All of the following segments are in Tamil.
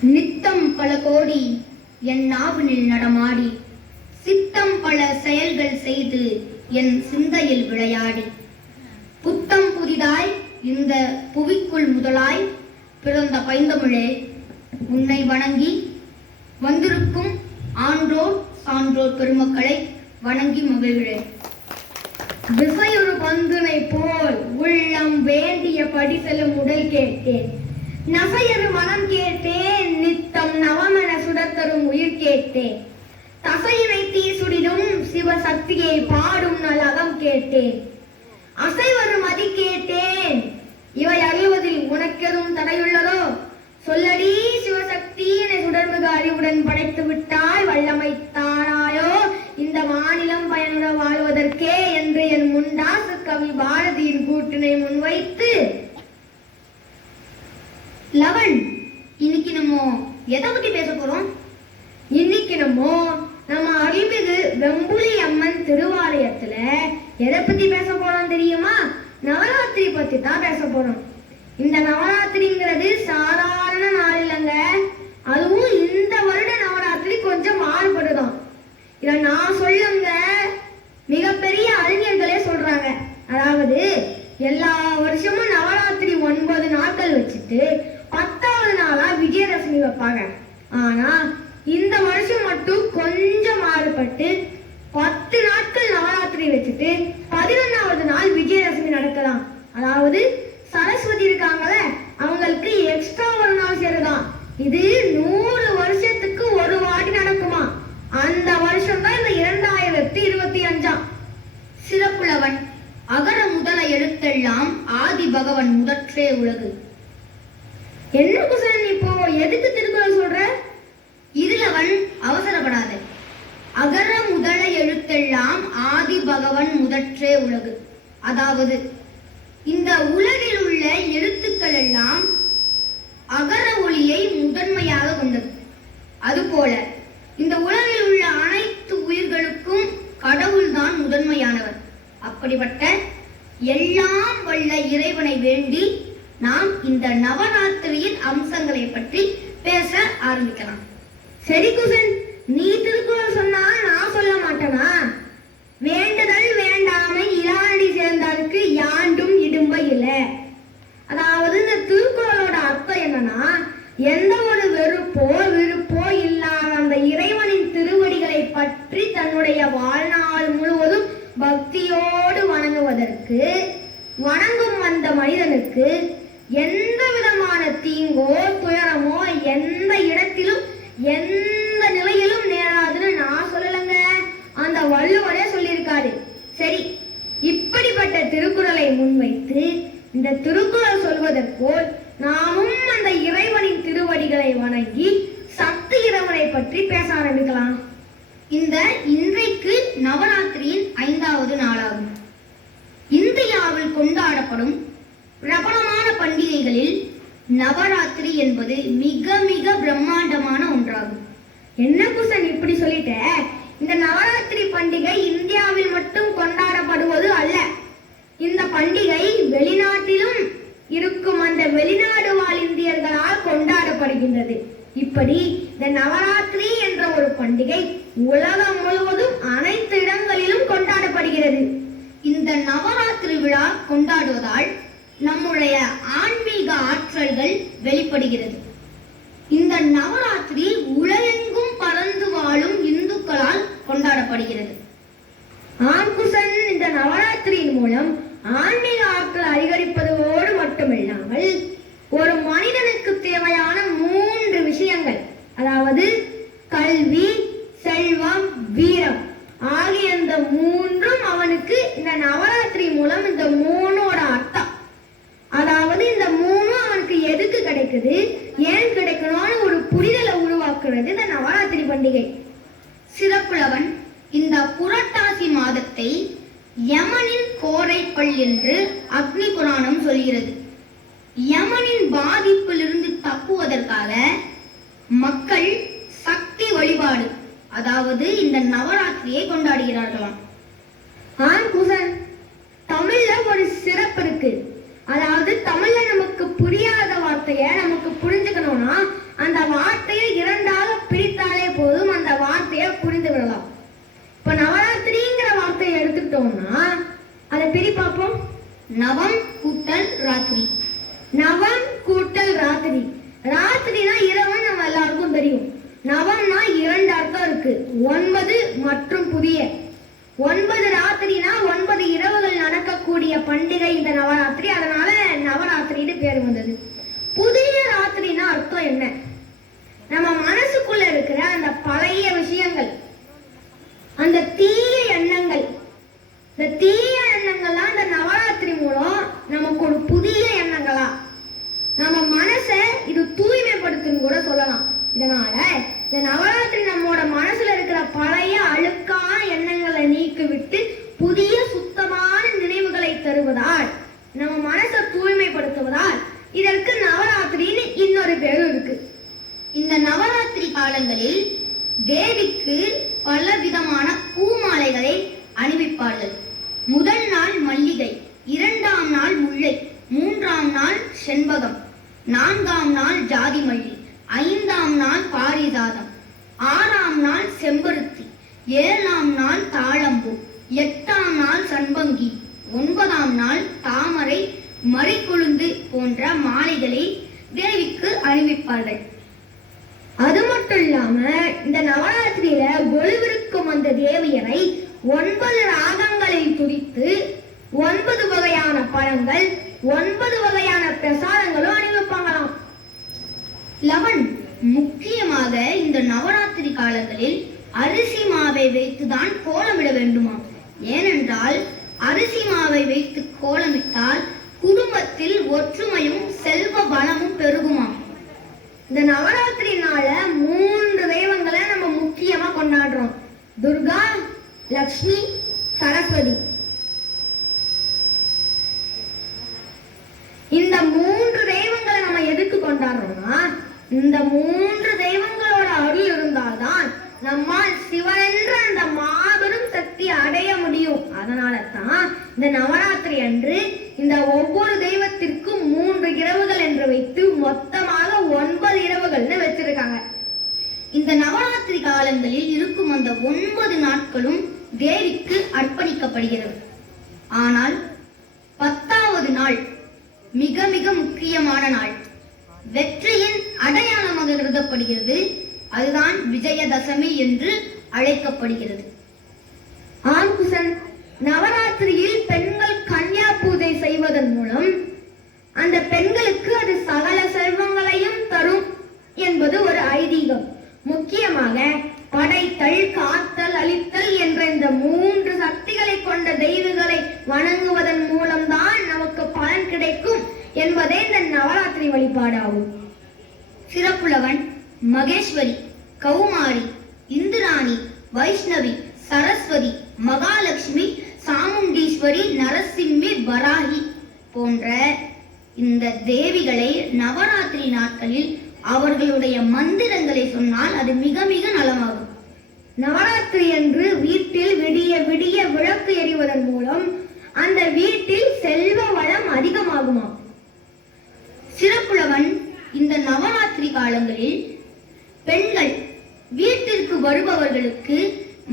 நித்தம் பல கோடி என் நாவினில் நடமாடி சித்தம் பல செயல்கள் செய்து என் சிந்தையில் விளையாடி. புத்தம் புதிதாய் இந்த புவிக்குள் முதலாய் பிறந்த பைந்தமிழே உன்னை வணங்கி வந்திருக்கும் ஆன்றோர் சான்றோர் பெருமக்களை வணங்கி மகிழ்கிறேன். விசையொரு பந்தினை போல் உள்ளம் வேண்டிய படிசலும் உடல் கேட்டேன். நசையொரு மனம் கேட்டேன். தம் நவமன சுடத்தரும் உயிர் கேட்டேன் தசையினை தீ சுடிடும் சிவசக்தியை பாடும் நல் அகம் கேட்டேன். அசைவரு மதி கேட்டேன். இவை அறிவதில் உனக்கெதும் தடையுள்ளதோ? சொல்லடி சிவசக்தி என சுடர்மிக அறிவுடன் படைத்து விட்டாய் வல்லமை தாராயோ இந்த மாநிலம் பயனுற வாழ்வதற்கே என்று என் முண்டாசு கவி பாரதியின் கூட்டினை முன்வைத்து லவன் இன்னைக்கு நம்ம எதை பத்தி பேச போறோம்? இன்னைக்கு நம்ம நம்ம அருள்மிகு வெம்புலி அம்மன் திருவாலயத்துல எதை பத்தி பேச போறோம் தெரியுமா? நவராத்திரி பத்தி தான் பேச போறோம். இந்த நவராத்திரிங்கிறது சாதாரண நாள் இல்லைங்க அதுவும் இந்த வருட நவராத்திரி கொஞ்சம் மாறுபடுதான். இதை நான் சொல்லுங்க. மிகப்பெரிய அறிஞர்களே சொல்றாங்க. அதாவது எல்லா வருஷமும் நவராத்திரி ஒன்பது நாட்கள் வச்சுட்டு விஜயதசமி வைப்பாங்க. ஆனா இந்த வருஷம் மட்டும் கொஞ்சம் மாறுபட்டு பத்து நாட்கள் நவராத்திரி வச்சுட்டு பதினொன்னாவது நாள் விஜயதசமி நடக்கலாம். அதாவது சரஸ்வதி இருக்காங்கல்ல அவங்களுக்கு எக்ஸ்ட்ரா ஒரு நாள் சேருதான். இது நூறு வருஷத்துக்கு ஒரு வாட்டி நடக்குமா? அந்த வருஷம் தான் இந்த இரண்டாயிரத்தி இருபத்தி அஞ்சாம். சிறப்புலவன் அகர முதல எழுத்தெல்லாம் ஆதி பகவன் முதற்றே உலகு என்ன குசன் இப்போ எதுக்கு திருக்குறள் சொல்ற இதுலவன் அவசரப்படாத அகர முதல எழுத்தெல்லாம் ஆதி பகவன் உலகு. அதாவது இந்த உலகில் உள்ள எழுத்துக்கள் எல்லாம் அகர ஒளியை முதன்மையாக கொண்டது. அதுபோல இந்த உலகில் உள்ள அனைத்து உயிர்களுக்கும் கடவுள்தான் முதன்மையானவர். அப்படிப்பட்ட எல்லாம் வல்ல இறைவனை வேண்டி நாம் இந்த நவராத்திரியின் அம்சங்களை பற்றி பேச ஆரம்பிக்கலாம். சரி குசன். நீ திருக்குறள் சொன்னா நான் சொல்ல மாட்டேனா? வேண்ட ஆண்டும் இடும்ப இல்லை அதாவது இந்த திருக்குறள் அர்த்தம் என்னன்னா எந்த ஒரு வெறுப்போ விருப்போ இல்லாத அந்த இறைவனின் திருவடிகளை பற்றி தன்னுடைய வாழ்நாள் முழுவதும் பக்தியோடு வணங்குவதற்கு வணங்கும் அந்த மனிதனுக்கு எந்த விதமான தீங்கோ துயரமோ எந்த இடத்திலும் எந்த நிலையிலும் நேராதுன்னு நான் சொல்லலைங்க அந்த வள்ளுவரே சொல்லியிருக்காரு சரி இப்படிப்பட்ட திருக்குறளை முன்வைத்து இந்த திருக்குறள் சொல்வதற்கோல் நாமும் அந்த இறைவனின் திருவடிகளை வணங்கி சக்தி இறைவனை பற்றி பேச ஆரம்பிக்கலாம். இந்த இன்றைக்கு நவராத்திரியின் ஐந்தாவது நாளாகும். இந்தியாவில் கொண்டாடப்படும் பிரபலமான பண்டிகைகளில் நவராத்திரி என்பது மிக மிக பிரம்மாண்டமான ஒன்றாகும். என்ன குசன் இப்படி சொல்லிட்ட? இந்த நவராத்திரி பண்டிகை இந்தியாவில் மட்டும் கொண்ட பண்டிகை வெளிநாட்டிலும் இருக்கும் அந்த வெளிநாடு வாழ் இந்தியர்களால் கொண்டாடப்படுகின்றது. இப்படி இந்த நவராத்திரி என்ற ஒரு பண்டிகை உலகம் முழுவதும் அனைத்து இடங்களிலும் கொண்டாடப்படுகிறது. இந்த நவராத்திரி விழா கொண்டாடுவதால் நம்முடைய ஆன்மீக ஆற்றல்கள் வெளிப்படுகிறது. இந்த நவராத்திரி உலகெங்கும் பறந்து வாழும் இந்துக்களால் கொண்டாடப்படுகிறது. ஆண்குசன் இந்த நவராத்திரியின் மூலம் ஆன்மீக ஆற்றல் அதிகரிப்பதோடு மட்டுமில்லாமல் ஒரு மனிதனுக்கு தேவையான மூன்று விஷயங்கள். அதாவது கல்வி செல்வம் வீரம். ஆகிய இந்த மூன்றும் அவனுக்கு இந்த நவராத்திரி மூலம் இந்த மூணோட அர்த்தம். அதாவது இந்த மூணும் அவனுக்கு எதுக்கு கிடைக்குது? ஏன் கிடைக்கணும்னு ஒரு புரிதலை உருவாக்குறது இந்த நவராத்திரி பண்டிகை. சிறப்புலவன் இந்த புரட்டாசி மாதத்தை யமனின் கோரைப்பல் என்று அக்னி புராணம் சொல்கிறது. யமனின் பாதிப்பிலிருந்து தப்புவதற்காக மக்கள் சக்தி வழிபாடு அதாவது இந்த நவராத்திரியை கொண்டாடுகிறார்களாம். ஆண் குசன் தமிழ்ல ஒரு சிறப்பு இருக்கு. அதாவது தமிழ்ல நமக்கு புரியாத வார்த்தையை நமக்கு புரிஞ்சுக்கணும்னா அந்த வார்த்தையை இரண்டாக பிரித்தாலே போதும் அந்த வார்த்தையை புரிந்து விடலாம். இப்ப நவரா அதை பிரி பார்ப்போம் நவம் கூட்டல் ராத்திரி. நவம் கூட்டல் ராத்திரி. ராத்திரினா இரவு நம்ம எல்லாருக்கும் தெரியும். நவம்னா இரண்டு அர்த்தம் இருக்கு. ஒன்பது மற்றும் புதிய. ஒன்பது ராத்திரினா ஒன்பது இரவுகள் நடக்கக்கூடிய பண்டிகை இந்த நவராத்திரி. அதனால நவராத்திரின்னு பேர் வந்தது. புதிய ராத்திரினா அர்த்தம் என்ன? நம்ம மனசுக்குள்ள இருக்கிற அந்த பழைய விஷயங்கள் அந்த தீய எண்ணங்கள் இந்த தீய எண்ணங்கள்லாம் இந்த நவராத்திரி மூலம் நமக்கு ஒரு புதிய எண்ணங்களா நம்ம மனசை இது தூய்மைப்படுத்துன்னு கூட சொல்லலாம் இதனால இந்த நவராத்திரி நம்மோட மனசுல இருக்கிற பழைய அழுக்கான எண்ணங்களை நீக்கிவிட்டு புதிய சுத்தமான நினைவுகளை தருவதால் நம்ம மனசை தூய்மைப்படுத்துவதால் இதற்கு நவராத்திரின்னு இன்னொரு பேரும் இருக்கு. இந்த நவராத்திரி காலங்களில் தேவிக்கு பல விதமான பூமாலைகளை அணிவிப்பார்கள். முதல் நாள் மல்லிகை இரண்டாம் நாள் முல்லை மூன்றாம் நாள் செண்பகம் நான்காம் நாள் ஜாதி மல்லி ஐந்தாம் நாள் பாரிஜாதம் ஆறாம் நாள் செம்பருத்தி ஏழாம் நாள் தாழம்பூ எட்டு நாள் ஒன்பதாம் நாள் தாமரை மறைக்கொழுந்து போன்ற மாலைகளை தேவிக்கு அணிவிப்பார்கள். அது மட்டும் இல்லாம இந்த நவராத்திரியில கொலுவிருக்கும் அந்த தேவியரை ஒன்பது ராகங்களில் துடித்து ஒன்பது வகையான பழங்கள் ஒன்பது வகையான பிரசாதங்களும் அணிவிப்பாங்களாம். லவன் முக்கியமாக இந்த நவராத்திரி காலங்களில் அரிசி மாவை வைத்துதான் கோலமிட வேண்டுமாம். அரிசி வைத்து கோலமிட்டால் குடும்பத்தில் ஒற்றுமையும் செல்வ பலமும் பெருகுமாம். இந்த நவராத்திரி நாள மூன்று தெய்வங்களை நம்ம முக்கியமா கொண்டாடுறோம். துர்கா லக்ஷ்மி சரஸ்வதி. இந்த மூன்று தெய்வங்களை நம்ம எதுக்கு கொண்டாடுறோம்னா இந்த மூன்று தெய்வங்களோட அருள் இருந்தால்தான் நம்மால் சிவனென்ற அந்த மாபெரும் சக்தி அடைய முடியும். அதனால தான் இந்த நவராத்திரி அன்று இந்த ஒவ்வொரு தெய்வத்திற்கும் மூன்று இரவுகள் என்று வைத்து மொத்தமாக ஒன்பது இரவுகள்னு வச்சிருக்காங்க. இந்த நவராத்திரி காலங்களில் இருக்கும் அந்த ஒன்பது நாட்களும் தேவிக்கு அர்ப்பணிக்கப்படுகிறது. ஆனால் பத்தாவது நாள் மிக மிக முக்கியமான நாள். வெற்றியின் அடையாளமாக கருதப்படுகிறது. அதுதான் விஜயதசமி என்று அழைக்கப்படுகிறது. ஆங்குசன் நவராத்திரியில் பெண்கள் கன்யா பூஜை செய்வதன் மூலம் அந்த பெண்களுக்கு அது சகல செல்வங்களையும் தரும் என்பது ஒரு ஐதீகம். முக்கியமாக படைத்தல் காத்தல் அழித்தல் என்ற இந்த மூன்று சக்திகளை கொண்ட தெய்வங்களை வணங்குவதன் மூலம்தான் நமக்கு பலன் கிடைக்கும் என்பதே இந்த நவராத்திரி வழிபாடாகும். சிறப்புலவன் மகேஸ்வரி கௌமாரி இந்திராணி வைஷ்ணவி சரஸ்வதி மகாலட்சுமி சாமுண்டீஸ்வரி நரசிம்மி வராகி போன்ற இந்த தேவிகளை நவராத்திரி நாட்களில் அவர்களுடைய மந்திரங்களை சொன்னால் அது மிக மிக நலமாகும். நவராத்திரி என்று வீட்டில் விடிய விடிய விளக்கு எறிவதன் மூலம் அந்த வீட்டில் செல்வ வளம் அதிகமாகுமாம். சிறப்புலவன் இந்த நவராத்திரி காலங்களில் பெண்கள் வீட்டிற்கு வருபவர்களுக்கு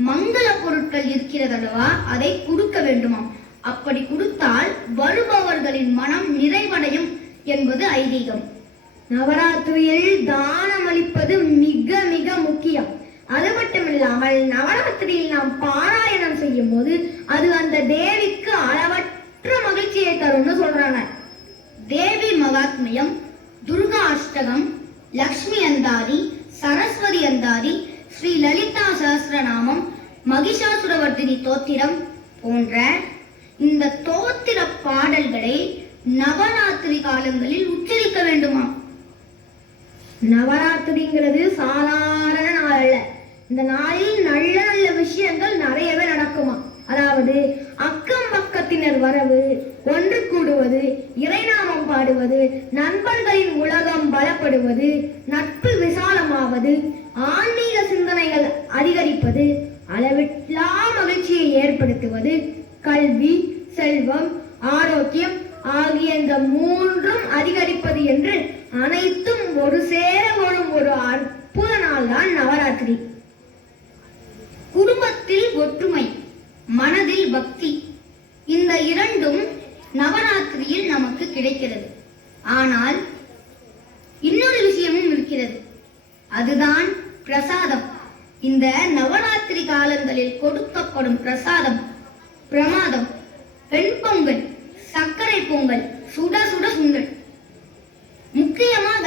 மங்கள பொருட்கள் இருக்கிறதல்லவா? அதை கொடுக்க வேண்டுமாம். என்பது ஐதீகம். நவராத்திரியில் தானம் அளிப்பது மிக மிக முக்கியம். அது மட்டுமில்லாமல் நவராத்திரியில் நாம் பாராயணம் செய்யும் போது அது அந்த தேவிக்கு அளவற்ற மகிழ்ச்சியை தரும்னு சொல்றாங்க. தேவி மகாத்மியம் துர்கா அஷ்டகம் லக்ஷ்மி அந்தாதி சரஸ்வதி அந்தாதி ஸ்ரீ லலிதா சஹசிரநாமம் மகிஷாசுரவர்த்தினி தோத்திரம் போன்ற இந்த தோத்திர பாடல்களை நவராத்திரி காலங்களில் உச்சரிக்க வேண்டுமா நவராத்திரிங்கிறது சாதாரண நாள் அல்ல. இந்த நாளில் நல்ல நல்ல விஷயங்கள் நிறையவே நடக்குமா? அதாவது அக்கம் பக்கத்தினர் வரவு ஒன்று கூடுவது இறைநாமம் பாடுவது நண்பர்களின் உலகம் பலப்படுவது நட்பு விசாலமாவது ஆன்மீக சிந்தனைகள் அதிகரிப்பது அளவில்லா மகிழ்ச்சியை ஏற்படுத்துவது கல்வி செல்வம் ஆரோக்கியம் ஆகிய இந்த மூன்றும் அதிகரிப்பது என்று அனைத்தும் ஒரு சேர வரும் ஒரு அற்புத நாள் தான் குடும்பத்தில் ஒற்றுமை மனதில் பக்தி இந்த இரண்டும் நவராத்திரியில் நமக்கு கிடைக்கிறது. ஆனால் இன்னொரு விஷயமும் இருக்கிறது. அதுதான் பிரசாதம். இந்த நவராத்திரி காலங்களில் கொடுக்கப்படும் பிரசாதம் பிரமாதம். வெண்பொங்கல் சர்க்கரை பொங்கல் சுட சுட சுண்டல். முக்கியமாக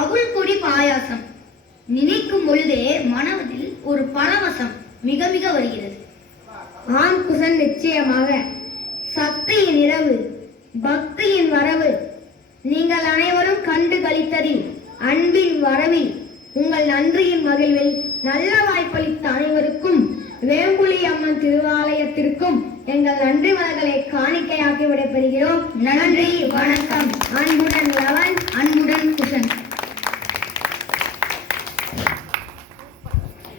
அவுள் பொடி பாயாசம். நினைக்கும் பொழுதே மனதில் ஒரு பரவசம் மிக மிக வருகிறது. ஆம் குசன் நிச்சயமாக சக்தியின் இரவு பக்தியின் வரவு. நீங்கள் அனைவரும் கண்டு கழித்ததில் அன்பின் வரவில் உங்கள் நன்றியின் மகிழ்வில் நல்ல வாய்ப்பளித்த அனைவருக்கும் வேம்புலி அம்மன் திருவாலயத்திற்கும் எங்கள் நன்றி மலர்களை காணிக்கையாக்கி விடைபெறுகிறோம். நன்றி வணக்கம். அன்புடன் லவன்